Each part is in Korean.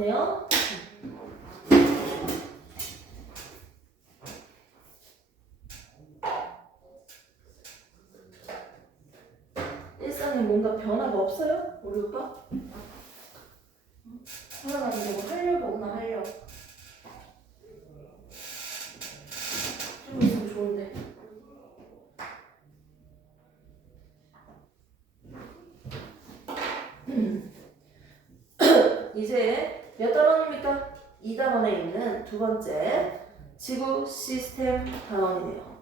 있네요. 일상에 뭔가 변화가 없어요? 우리 오빠? 하나가 뭐 하려고 없나 하려고. 좀 있으면 좋은데. 이제 몇 단원입니까? 2단원에 있는 두 번째 지구 시스템 단원이네요.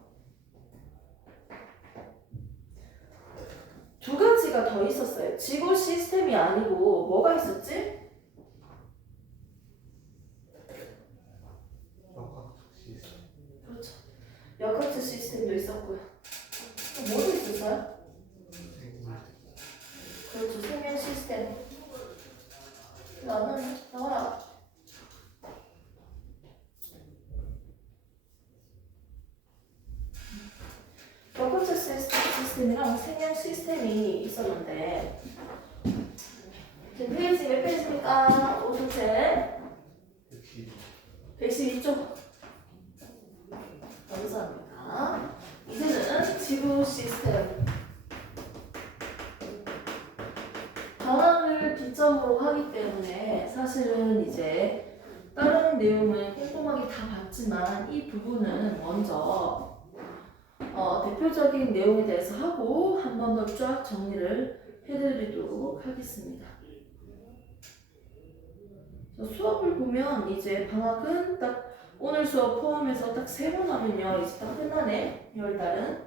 두 가지가 더 있었어요. 지구 시스템이 아니고 뭐가 있었지? 그렇죠. 역학적 시스템도 있었고요. 또 뭐도 있었어요? 그렇죠. 생명 시스템. 나는 나와라. 역학적 시스템이랑 생명 시스템이 있었는데 지금 페이지 몇 페이지입니까? 오른쪽 112쪽. 감사합니다. 이제는 지구 시스템 변화를 기점으로 하기 때문에 사실은 이제 다른 내용은 꼼꼼하게 다 봤지만 이 부분은 먼저 대표적인 내용에 대해서 하고 한 번 더 쫙 정리를 해드리도록 하겠습니다. 수업을 보면 이제 방학은 딱 오늘 수업 포함해서 딱 3번 하면요 이제 딱 끝나네. 10달은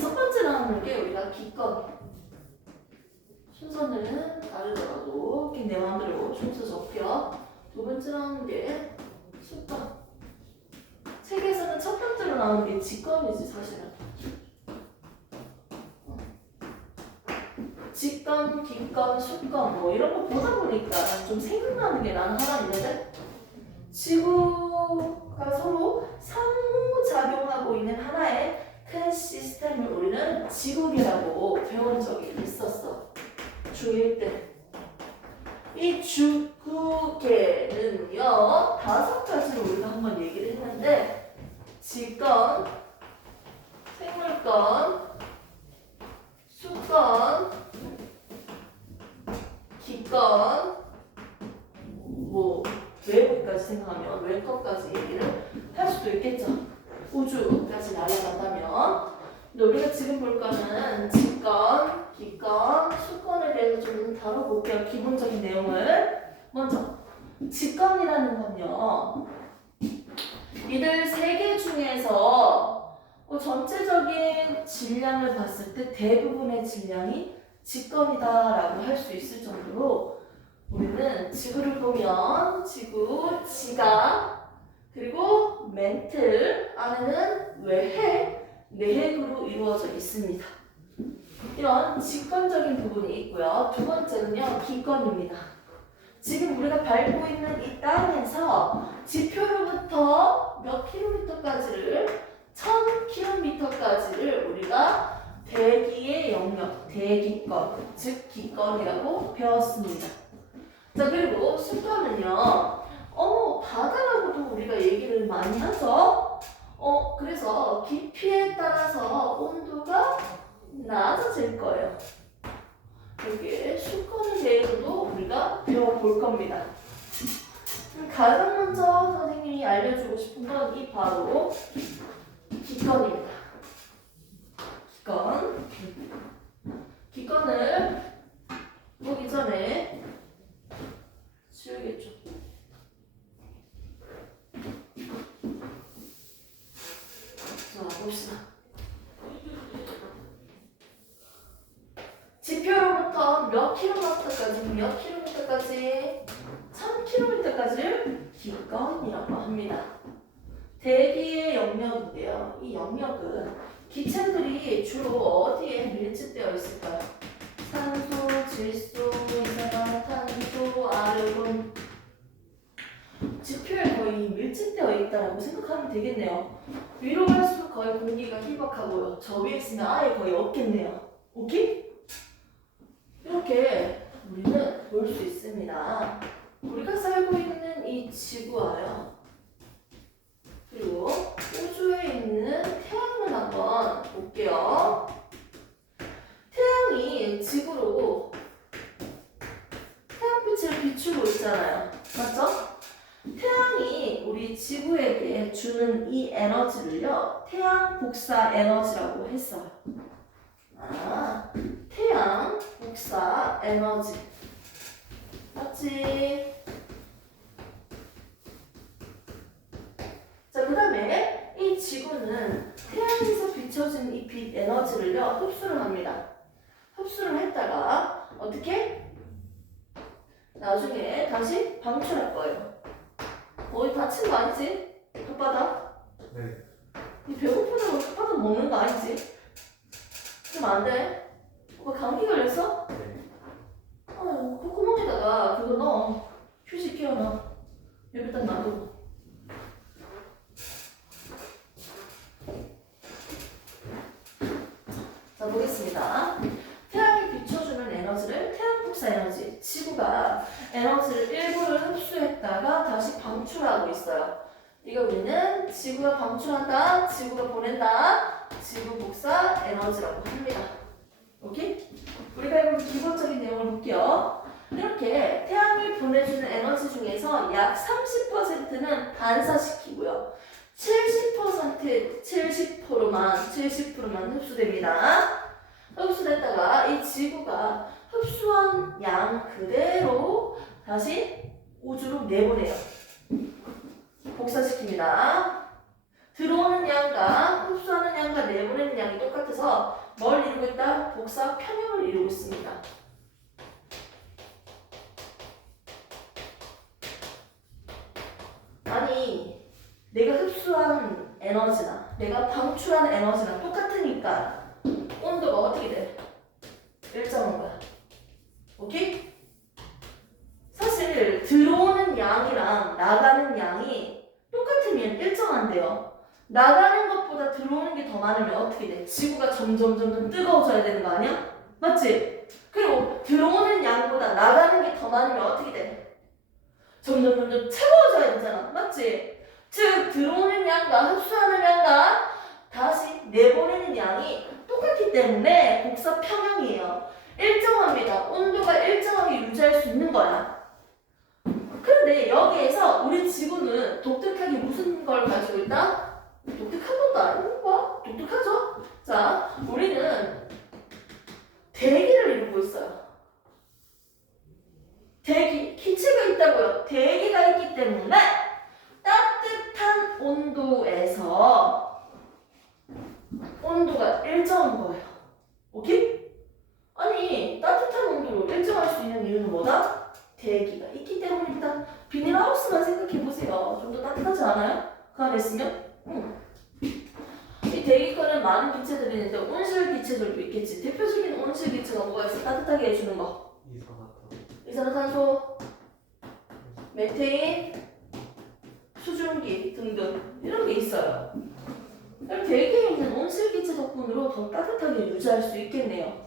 첫 번째 나오는 게 우리가 기껏 순서는 다르더라도 내 마음대로 순서 적혀. 두 번째 나오는 게 숙건. 책에서는 첫 번째로 나오는 게 직건이지 사실은. 직건, 기건, 숙건 뭐 이런 거 보다 보니까 좀 생각나는 게 나는 하나 있는데 지구가 서로 상호작용하고 있는 하나의 큰 시스템을 우리는 지구계라고 배운 적이 있었어. 중1 때. 이 지구계는요 5가지로 우리가 한번 얘기를 했는데 직건, 생물건, 수건, 기건, 뭐 외부까지 생각하면 외부까지 얘기를 할 수도 있겠죠. 우주까지 날아간다면. 근데 우리가 지금 볼 거는 직건, 기건, 수건에 대해서 좀 다뤄볼게요. 기본적인 내용을. 먼저 직건이라는 건요 이들 3개 중에서 전체적인 질량을 봤을 때 대부분의 질량이 직건이다라고 할 수 있을 정도로 우리는 지구를 보면 지구, 지각, 그리고 멘틀 안에는 외핵, 내핵으로 이루어져 있습니다. 이런 직건적인 부분이 있고요. 두 번째는요, 기건입니다. 지금 우리가 밟고 있는 이 땅에서 지표로부터 몇 킬로미터까지를 1000km까지를 우리가 대기의 영역, 대기권, 즉 기권이라고 배웠습니다. 자, 그리고 수건은요, 바다라고도 우리가 얘기를 많이 하죠. 그래서 깊이에 따라서 온도가 낮아질 거예요. 이게 수건에 대해서도 우리가 배워볼 겁니다. 가장 먼저 선생님이 알려주고 싶은 건 이 바로 기건입니다. 기건. 기건을 보기 전에 지우겠죠. 자, 봅시다. 지표로부터 몇 킬로미터까지 1000km까지를 기건이라고 합니다. 대기의 영역인데요. 이 영역은 기체들이 주로 어디에 밀집되어 있을까요? 산소, 질소, 이산화탄소, 아르곤. 지표에 거의 밀집되어 있다고 생각하면 되겠네요. 위로 갈수록 거의 공기가 희박하고요. 저 위에 있으면 아예 거의 없겠네요. 오케이? 이렇게 우리는 볼 수 있습니다. 우리가 살고 있는 이 지구와요. 그리고 우주에 있는 태양을 한번 볼게요. 태양이 지구로 태양빛을 비추고 있잖아요. 맞죠? 태양이 우리 지구에게 주는 이 에너지를요, 태양 복사 에너지라고 했어요. 태양 복사 에너지. 맞지? 자, 그 다음에 이 지구는 태양에서 비춰진 이 빛 에너지를요, 흡수를 합니다. 흡수를 했다가 어떻게? 나중에 다시 방출할 거예요. 어디 다친 거 아니지? 혓바닥? 네. 이 배고프다고 혓바닥 먹는 거 아니지? 그럼 안 돼. 오빠 감기 걸렸어? 네. 콧구멍에다가 그거 넣어. 휴지 끼워넣어. 여기다 놔두고. 자, 보겠습니다. 태양이 비춰주는 에너지를 태양 복사 에너지, 지구가 에너지를 일부를 흡수했다가 다시 방출하고 있어요. 이거 우리는 지구가 방출한다, 지구가 보낸다, 지구 복사 에너지라고 합니다. 오케이? 우리가 이번 기본적인 내용을 볼게요. 이렇게 태양이 보내주는 에너지 중에서 약 30%는 반사시키고요. 70%만 흡수됩니다. 흡수됐다가 이 지구가 흡수한 양 그대로 다시 우주로 내보내요. 복사시킵니다. 들어오는 양과 흡수하는 양과 내보내는 양이 똑같아서 뭘 이루고 있다? 복사 평형을 이루고 있습니다. 아니, 내가 흡수한 에너지나 내가 방출한 에너지랑 똑같으니까 온도가 어떻게 돼? 일정한 거야. 오케이? 사실 들어오는 양이랑 나가는 양이 똑같으면 일정한데요. 나가는 것보다 들어오는 게 더 많으면 어떻게 돼? 지구가 점점 뜨거워져야 되는 거 아니야? 맞지? 그리고 들어오는 양보다 나가는 게 더 많으면 어떻게 돼? 점점 차가워져야 되잖아. 맞지? 즉 들어오는 양과 흡수하는 양과 다시 내보내는 양이 똑같기 때문에 복사 평형이에요. 일정합니다. 온도가 일정하게 유지할 수 있는 거야. 그런데 여기에서 우리 지구는 독특하게 무슨 걸 가지고 있다? 독특한 것도 아닌 거야? 독특하죠? 자, 우리는 대기를 이루고 있어요. 대기, 기체가 있다고요. 대기가 있기 때문에 따뜻한 온도에서 온도가 일정한 거예요. 오케이? 아니, 따뜻한 온도로 일정할 수 있는 이유는 뭐다? 대기가 있기 때문입니다. 비닐하우스만 생각해보세요. 좀 더 따뜻하지 않아요? 그 안에 있으면? 이 대기권은 많은 기체들이 있는데 온실 기체들도 있겠지. 대표적인 온실 기체가 뭐가 있어? 따뜻하게 해주는 거. 이산화탄소, 메테인, 수증기 등등 이런 게 있어요. 대기에 있는 온실 기체 덕분으로 더 따뜻하게 유지할 수 있겠네요.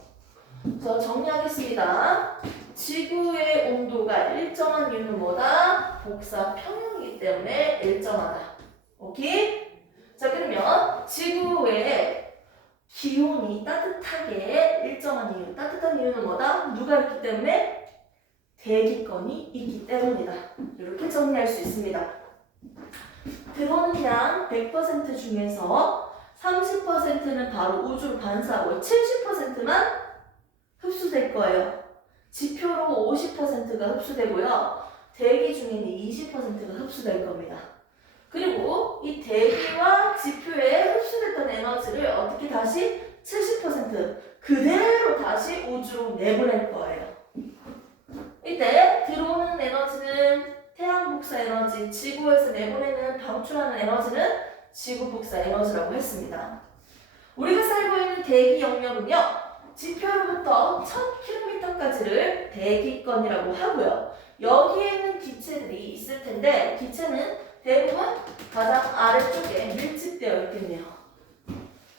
자, 정리하겠습니다. 지구의 온도가 일정한 이유는 뭐다? 복사 평형이기 때문에 일정하다. 오케이? 자, 그러면 지구의 기온이 따뜻하게 일정한 이유, 따뜻한 이유는 뭐다? 누가 있기 때문에? 대기권이 있기 때문이다. 이렇게 정리할 수 있습니다. 들어오는 양 100% 중에서 30%는 바로 우주로 반사하고 70%만 흡수될 거예요. 지표로 50%가 흡수되고요. 대기 중에는 20%가 흡수될 겁니다. 그리고 이 대기와 지표에 흡수됐던 에너지를 어떻게 다시 70% 그대로 다시 우주로 내보낼 거예요. 이때 들어오는 에너지는 태양 복사 에너지, 지구에서 내보내는 방출하는 에너지는 지구 복사 에너지라고 했습니다. 우리가 살고 있는 대기 영역은요, 지표로부터 1000km까지를 대기권이라고 하고요. 여기에 있는 기체들이 있을 텐데 기체는 대부분 가장 아래쪽에 밀집되어 있겠네요.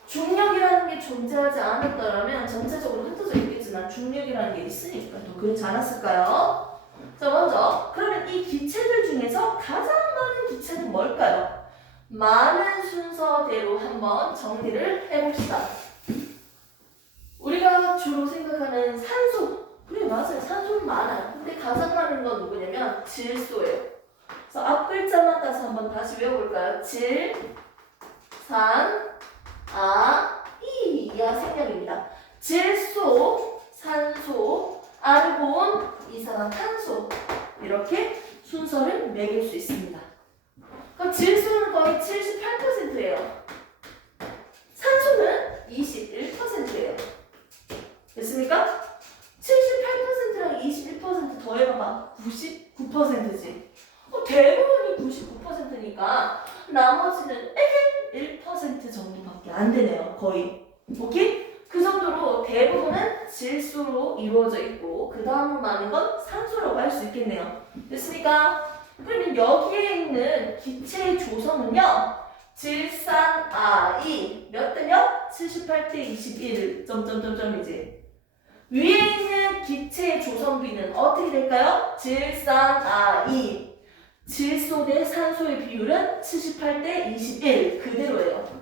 중력이라는 게 존재하지 않았더라면 전체적으로 흩어져 있겠지. 모르겠지만 중력이라는 게 있으니까 더 그렇지 않았을까요? 자, 먼저 그러면 이 기체들 중에서 가장 많은 기체는 뭘까요? 많은 순서대로 한번 정리를 해봅시다. 우리가 주로 생각하는 산소. 그래, 맞아요. 산소는 많아요. 근데 가장 많은 건 누구냐면 질소예요. 그래서 앞 글자만 따서 한번 다시 외워볼까요? 질, 산, 아, 이. 야, 생략입니다. 질소, 산소, 아르곤, 이산화탄소. 이렇게 순서를 매길 수 있습니다. 그럼 질소는 거의 78%예요. 산소는 21%예요. 됐습니까? 78%랑 21% 더해봐봐. 99%지. 대부분이 99%니까 나머지는 1% 정도밖에 안 되네요. 거의. 오케이? 그 정도로 대부분은 질소로 이루어져 있고 그 다음으로 많은 건 산소라고 할 수 있겠네요. 됐습니까? 그러면 여기에 있는 기체의 조성은요. 질산아이 몇 대며? 78대 21 점점점점이지. 위에 있는 기체의 조성비는 어떻게 될까요? 질산아이 질소 대 산소의 비율은 78대 21 그대로예요.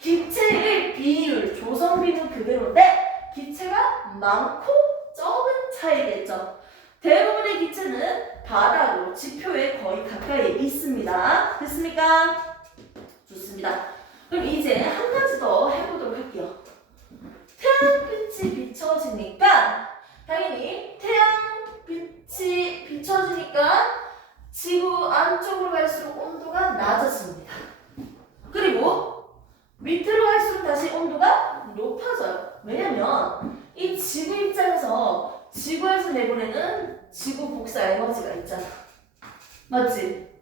기체의 비율, 조성비는 그대로인데 기체가 많고 적은 차이겠죠. 대부분의 기체는 바닥으로 지표에 거의 가까이 있습니다. 됐습니까? 좋습니다. 그럼 이제 한 가지 더 해보도록 할게요. 태양빛이 비춰지니까 당연히 태양빛이 비춰지니까 지구 안쪽으로 갈수록 온도가 낮아집니다. 그리고 밑으로 갈수록 다시 온도가 높아져요. 왜냐면 이 지구 입장에서 지구에서 내보내는 지구 복사 에너지가 있잖아. 맞지?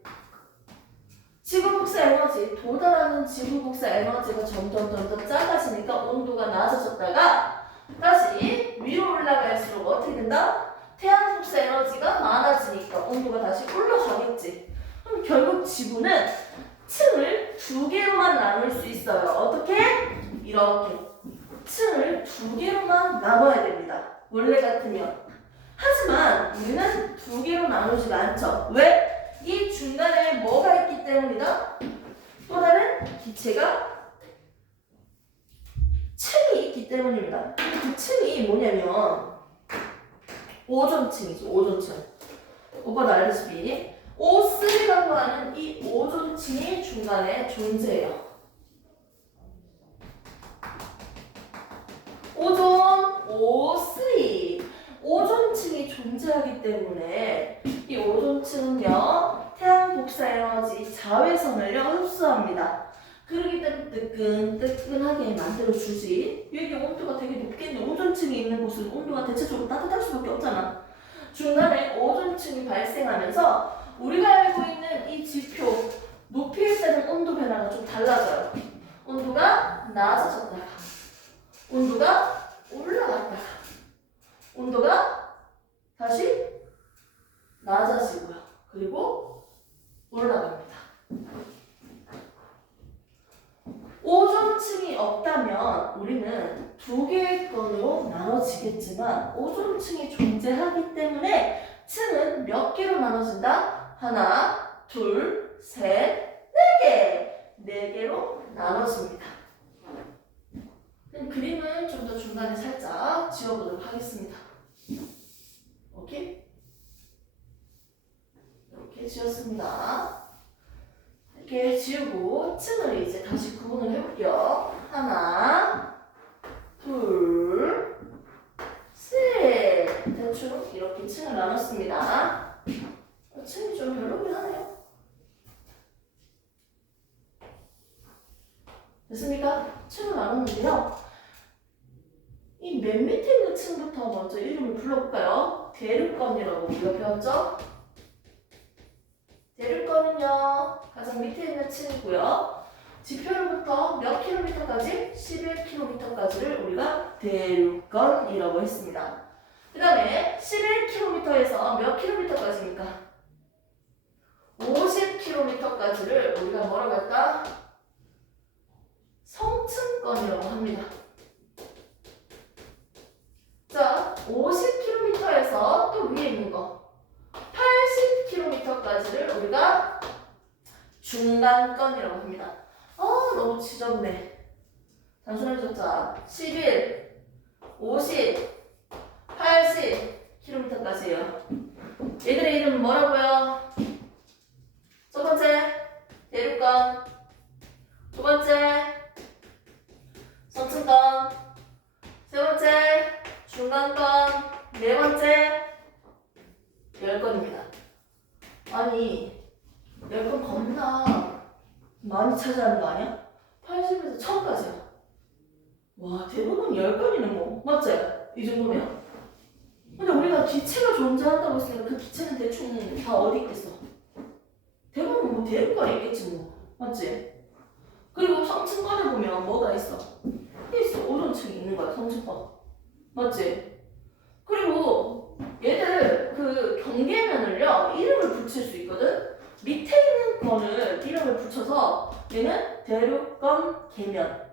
지구 복사 에너지, 도달하는 지구 복사 에너지가 점점 작아지니까 온도가 낮아졌다가 다시 위로 올라갈수록 어떻게 된다? 태양 복사 에너지가 많아지니까 온도가 다시 올라가겠지. 그럼 결국 지구는 층을 두 개로만 나눌 수 있어요. 어떻게? 이렇게 층을 두 개로만 나눠야 됩니다. 원래 같으면. 하지만 우리는 두 개로 나누지가 않죠. 왜? 이 중간에 뭐가 있기 때문이다? 또 다른 기체가 층이 있기 때문입니다. 그 층이 뭐냐면 오존층이죠. 오존층. 오빠도 알다시피 O3라고 하는 이 오존층이 중간에 존재해요. 오존 O3 오존층이 존재하기 때문에 이 오존층은요 태양 복사 에너지 자외선을요 흡수합니다. 그렇기 때문에 뜨끈뜨끈하게 만들어주지. 여기 온도가 되게 높겠네. 오존층이 있는 곳은 온도가 대체적으로 따뜻할 수밖에 없잖아. 중간에 오존층이 발생하면서 우리가 알고 있는 이 지표 높이에 따른 온도 변화가 좀 달라져요. 온도가 낮아졌다가 온도가 올라갔다가 온도가 다시 낮아지고요. 그리고 올라갑니다. 오존층이 없다면 우리는 두 개의 건으로 나눠지겠지만 오존층이 존재하기 때문에 층은 몇 개로 나눠진다? 하나, 둘, 셋, 네 개! 네 개로 나눠집니다. 그럼 그림을 좀 더 중간에 살짝 지워보도록 하겠습니다. 오케이? 이렇게 지웠습니다. 이렇게 지우고 층을 이제 다시 구분을 해볼게요. 하나, 둘, 셋. 대충 이렇게 층을 나눴습니다. 층이 좀 별로긴 하네요. 됐습니까? 층을 나눴는데요. 이 맨 밑에 있는 층부터 먼저 이름을 불러볼까요? 대륙권이라고 우리가 배웠죠? 대륙권은요 가장 밑에 있는 층이고요. 지표로부터 몇 킬로미터까지? 11km까지를 우리가 대륙권이라고 했습니다. 그 다음에 11km에서 몇 킬로미터까지입니까? 50km까지를 우리가 뭐라고 할까? 성층권이라고 합니다. 자, 너무 지저분해. 단순해졌자. 11, 50, 80km까지예요. 얘들의 이름은 뭐라고요? 첫 번째, 대륙간. 두 번째, 서층간. 세 번째, 중간간. 네 번째, 열건입니다. 아니, 열건 겁나 많이 차지하는 거 아니야? 80에서 1000까지야. 와, 대부분 열건이는 뭐, 맞지? 이 정도면. 근데 우리가 기체가 존재한다고 했으니까 그 기체는 대충 다 어디 있겠어? 대부분 뭐 대륙간에 있겠지 뭐, 맞지? 그리고 성층권에 보면 뭐가 있어? 있어, 오존층이 있는 거야, 성층권. 맞지? 그리고 얘들 그 경계면을요, 이름을 붙일 수 있거든? 밑에 있는 거는 이름을 붙여서 얘는 대륙간 계면,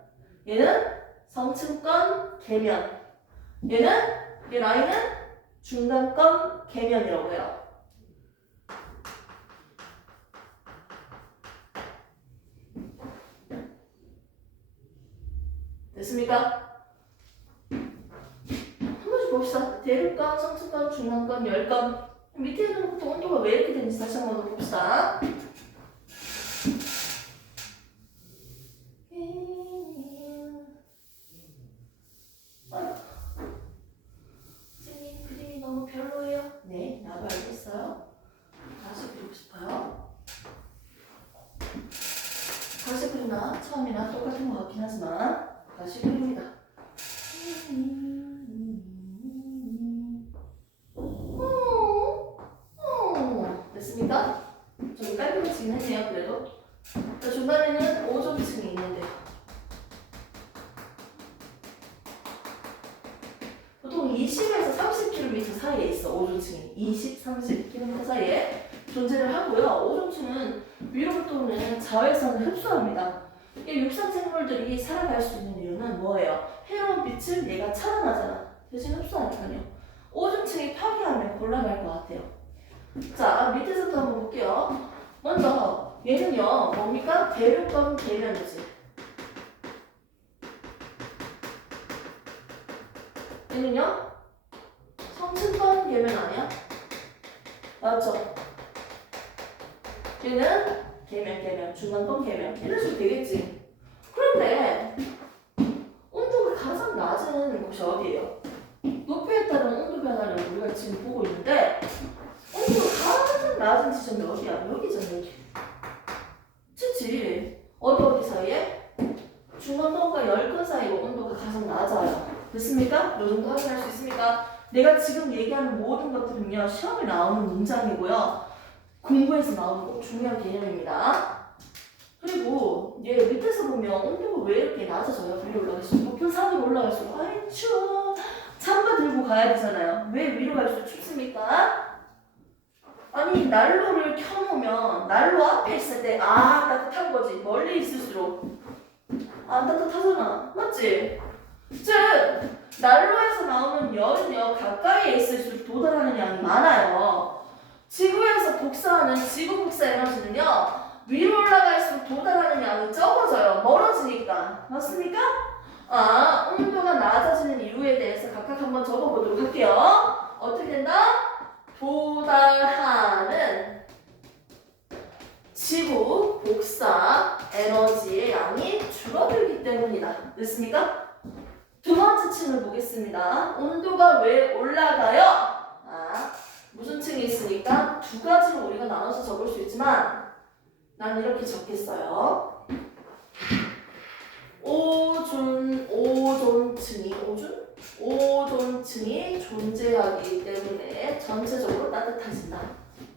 얘는 성층권 계면, 얘는 이 라인은 중간권 계면이라고 해요. 됐습니까? 한 번씩 봅시다. 대륙간, 성층권, 중간권, 열권. 밑에 있는 것부터 온도가 왜 이렇게 되는지 다시 한번 봅시다. 선생님 그림이 너무 별로예요. 네, 나도 알겠어요. 다시 그리고 싶어요. 다시 그리나 처음이나 똑같은 것 같긴 하지만 다시 그립니다. 됐습니까? 좀 깔끔해지긴 했네요. 그래도 자, 중간에는 오존층이 있는데 보통 20에서 30km 사이에 있어. 오존층이 20, 30km 사이에 존재를 하고요. 오존층은 위로부터 오는 자외선을 흡수합니다. 이 육상 생물들이 살아갈 수 있는 이유는 뭐예요? 해로운 빛을 얘가 차단하잖아. 대신 흡수하니까요. 오존층이 파괴하면 곤란할 것 같아요. 자, 밑에서부터 한번 볼게요. 먼저 얘는요, 뭡니까? 대륙간 계면이지. 얘는요, 성층권 계면 아니야? 맞죠? 얘는 계면, 중간권 계면. 이런 식으로 되겠지. 그런데 온도가 가장 낮은 곳이 어디예요? 높이에 따른 온도 변화를 우리가 지금 보고 있는데 온도가 가장 낮은 지점이 어디야? 여기잖아, 여기. 그치? 어디 사이에? 중간권과 열권 사이에 온도가 가장 낮아요. 됐습니까? 이 정도 확인할 수 있습니까? 내가 지금 얘기하는 모든 것들은요, 시험에 나오는 문장이고요. 공부에서 나오는 꼭 중요한 개념입니다. 그리고 얘 밑에서 보면 온도가 왜 이렇게 낮아져요? 위로 올라갈수록 높은 산으로 올라갈수록 아이 추워. 잠바 들고 가야 되잖아요. 왜 위로 갈수록 춥습니까? 아니 난로를 켜놓으면 난로 앞에 있을 때 따뜻한 거지. 멀리 있을수록 안 따뜻하잖아. 맞지? 즉 난로에서 나오는 열은요 가까이에 있을수록 도달하는 양이 많아요. 지구에서 복사하는 지구 복사 에너지는요 위로 올라갈수록 도달하는 양이 적어져요. 멀어지니까. 맞습니까? 온도가 낮아지는 이유에 대해서 각각 한번 적어보도록 할게요. 어떻게 된다? 도달하는 지구 복사 에너지의 양이 줄어들기 때문이다. 됐습니까? 두 번째 층을 보겠습니다. 온도가 왜 올라가요? 무슨 층이 있으니까 두 가지로 우리가 나눠서 적을 수 있지만 난 이렇게 적겠어요. 오존층이 존재하기 때문에 전체적으로 따뜻해진다.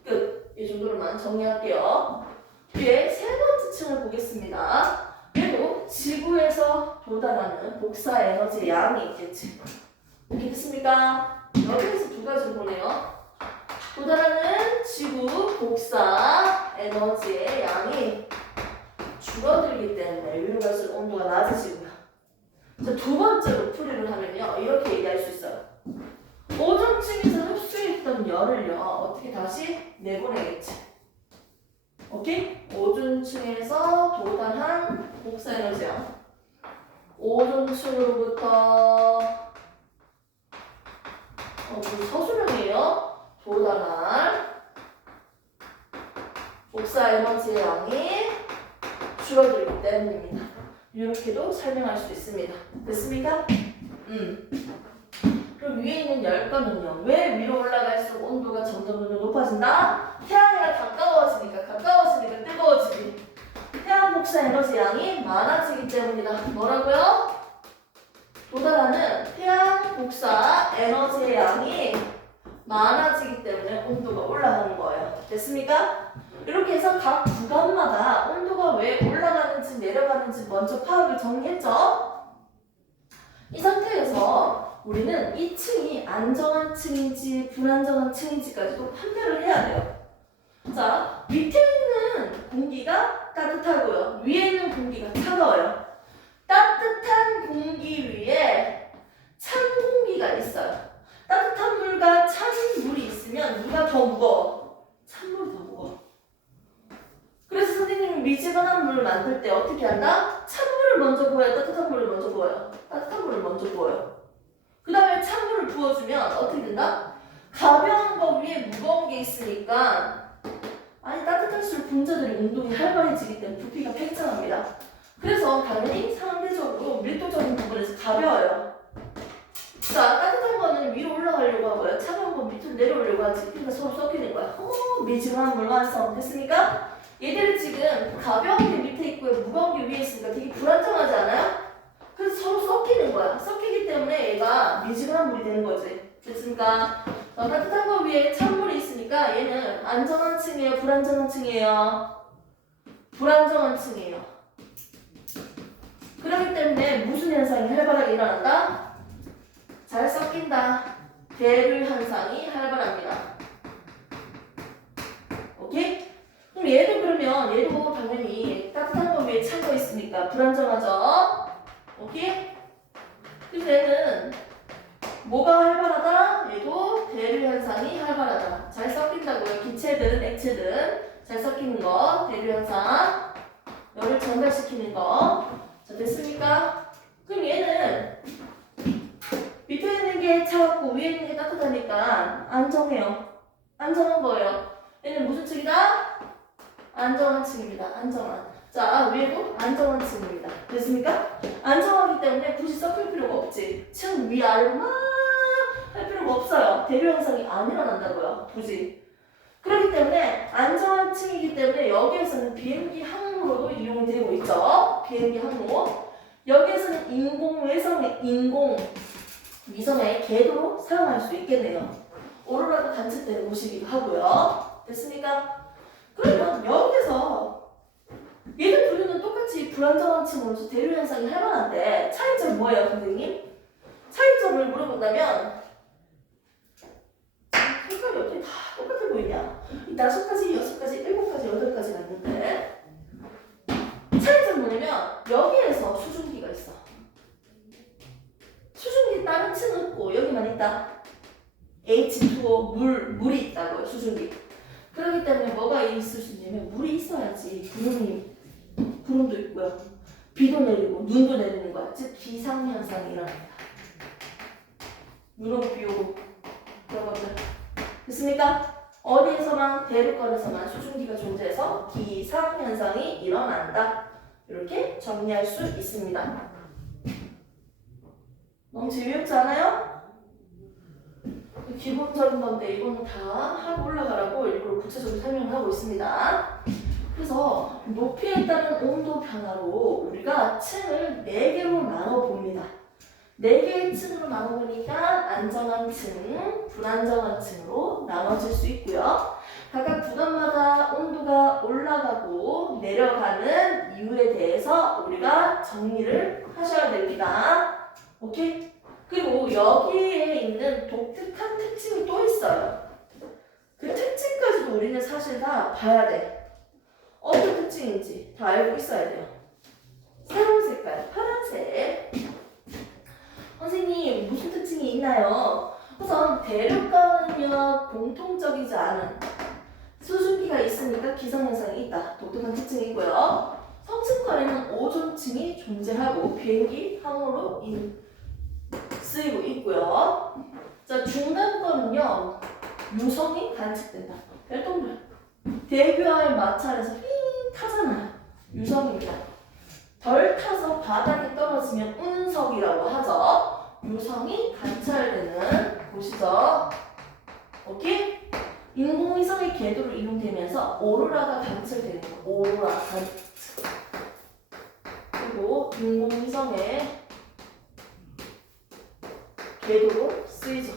끝. 이 정도로만 정리할게요. 뒤에 세 번째 층을 보겠습니다. 그리고 지구에서 도달하는 복사 에너지 양이 있겠지. 이렇게 됐습니까? 여기에서 두 가지를 보네요. 도달하는 지구 복사 에너지의 양이 줄어들기 때문에 위로 갈수록 온도가 낮아지고요. 자, 두 번째로 풀이를 하면요. 이렇게 얘기할 수 있어요. 오존층에서 흡수했던 열을요. 어떻게 다시 내보내겠지. 오케이? 오존층에서 도달한 복사 에너지 오존층으로부터 무슨 서술형이에요? 도달한 복사 에너지의 양이 줄어들기 때문입니다. 이렇게도 설명할 수 있습니다. 됐습니까? 그럼 위에 있는 열건은요. 왜 위로 올라갈수록 온도가 점점 높아진다? 태양이랑 가까워지니까 뜨거워지기. 태양 복사 에너지 양이 많아지기 때문이다. 뭐라고요? 도달하는 태양 복사 에너지의 양이 많아지기 때문에 온도가 올라가는 거예요. 됐습니까? 이렇게 해서 각 구간마다 온도가 왜 올라가는지 내려가는지 먼저 파악을 정리했죠? 이 상태에서 우리는 이 층이 안정한 층인지 불안정한 층인지까지도 판별을 해야 돼요. 자, 밑에 있는 공기가 따뜻하고요. 위에 있는 공기가 차가워요. 따뜻한 공기 위에 찬 공기가 있어요. 따뜻한 물과 찬 물이 있으면 누가 더 무거워? 찬물이 더 무거워. 그래서 선생님이 미지근한 물을 만들 때 어떻게 한다? 찬물을 먼저 부어요? 따뜻한 물을 먼저 부어요? 따뜻한 물을 먼저 부어요. 그 다음에 찬물을 부어주면 어떻게 된다? 가벼운 거 위에 무거운 게 있으니까 따뜻할수록 분자들의 운동이 활발해지기 때문에 부피가 팽창합니다. 그래서 당연히 상대적으로 밀도적인 부분에서 가벼워요. 자, 따뜻한 거는 위로 올라가려고 하고요. 차가운 건 밑으로 내려오려고 하지. 그러니까 서로 섞이는 거야. 미지근한 물 완성. 됐습니까? 얘들은 지금 가벼운 게 밑에 있고요. 무거운 게 위에 있으니까 되게 불안정하지 않아요? 그래서 서로 섞이는 거야. 섞이기 때문에 얘가 미지근한 물이 되는 거지. 됐습니까? 따뜻한 거 위에 찬물이 있으니까 얘는 안정한 층이에요? 불안정한 층이에요? 불안정한 층이에요. 그렇기 때문에 무슨 현상이 활발하게 일어난다? 잘 섞인다. 대류 현상이 활발합니다. 오케이? 그럼 얘도 당연히 따뜻한 거 위에 찬 거 있으니까 불안정하죠? 오케이? 그래서 얘는 뭐가 활발하다? 얘도 대류 현상이 활발하다. 잘 섞인다고요. 기체든 액체든 잘 섞이는 거, 대류 현상. 열을 전달시키는 거. 자, 됐습니까? 그럼 얘는 밑에 있는 게 차갑고 위에 있는 게 따뜻하니까 안정해요. 안정한 거예요. 얘는 무슨 층이다? 안정한 층입니다. 안정한. 자, 위에도 안정한 층입니다. 됐습니까? 안정하기 때문에 굳이 섞일 필요가 없지. 층 위아래로 막 할 필요가 없어요. 대류 현상이 안 일어난다고요. 굳이. 그렇기 때문에 안정한 층이기 때문에 여기에서는 비행기 항로로도 이용이 되고 있죠. 비행기 항로. 여기에서는 인공위성의 궤도로 사용할 수 있겠네요. 오로라도 관측되는 곳이기도 하고요. 됐습니까? 그러면 여기서 얘들 둘이는 똑같이 불안정한 층으로서 대류 현상이 활발한데 차이점이 뭐예요, 선생님? 차이점을 물어본다면 색깔이 어떻게 다 똑같아 보이냐? 5가지, 6가지, 7가지, 8가지 났는데 차이점은 뭐냐면 여기에서 수증기가 있어. 수증기 다른 층은 없고 여기만 있다. H2O 물이 있다고요. 수증기. 그렇기 때문에 뭐가 있을 수 있냐면 물이 있어야지 구름도 있고요. 비도 내리고 눈도 내리는 거야. 즉 기상현상이 일어납니다. 눈 오고 비 오고 그런 것들. 됐습니까? 어디에서만 대륙권에서만 수증기가 존재해서 기상현상이 일어난다. 이렇게 정리할 수 있습니다. 너무 재미없지 않아요? 기본적인 건데 이거는 다 하고 올라가라고 일부러 구체적으로 설명을 하고 있습니다. 그래서 높이에 따른 온도 변화로 우리가 층을 4개로 나눠봅니다. 4개의 층으로 나눠보니까 안정한 층, 불안정한 층으로 나눠질 수 있고요. 각각 구간마다 온도가 올라가고 내려가는 이유에 대해서 우리가 정리를 하셔야 됩니다. 오케이? 그리고 여기에 있는 독특한 특징이 또 있어요. 그 특징까지도 우리는 사실 다 봐야 돼. 어떤 특징인지 다 알고 있어야 돼요. 새로운 색깔, 파란색. 선생님, 무슨 특징이 있나요? 우선 대륙간은요, 공통적이지 않은 수증기가 있으니까 기상현상이 있다. 독특한 특징이 있고요. 성층권에는 오존층이 지층이 존재하고 비행기 항로로 쓰이고 있고요. 자, 중간 거는요. 유성이 관측된다. 별똥별. 대교와의 마찰에서 삥 타잖아요. 유성입니다. 덜 타서 바닥에 떨어지면 운석이라고 하죠. 유성이 관찰되는 곳이죠. 오케이? 인공위성의 궤도로 이동되면서 오로라가 관찰되는 거. 오로라 관측. 그리고 인공위성의 궤도로 쓰이죠.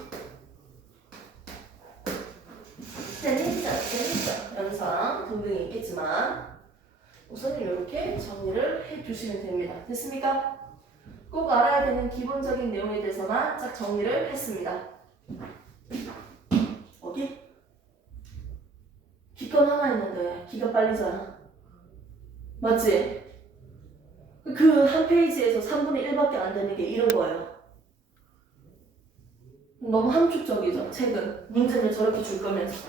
재밌죠? 영상 등등이 있겠지만 우선 이렇게 정리를 해주시면 됩니다. 됐습니까? 꼭 알아야 되는 기본적인 내용에 대해서만 쫙 정리를 했습니다. 어디? 기권 하나 있는데 기가 빨리잖아. 맞지? 그 한 페이지에서 3분의 1밖에 안 되는 게 이런 거예요. 너무 함축적이죠. 책은 문제를 저렇게 줄 거면서.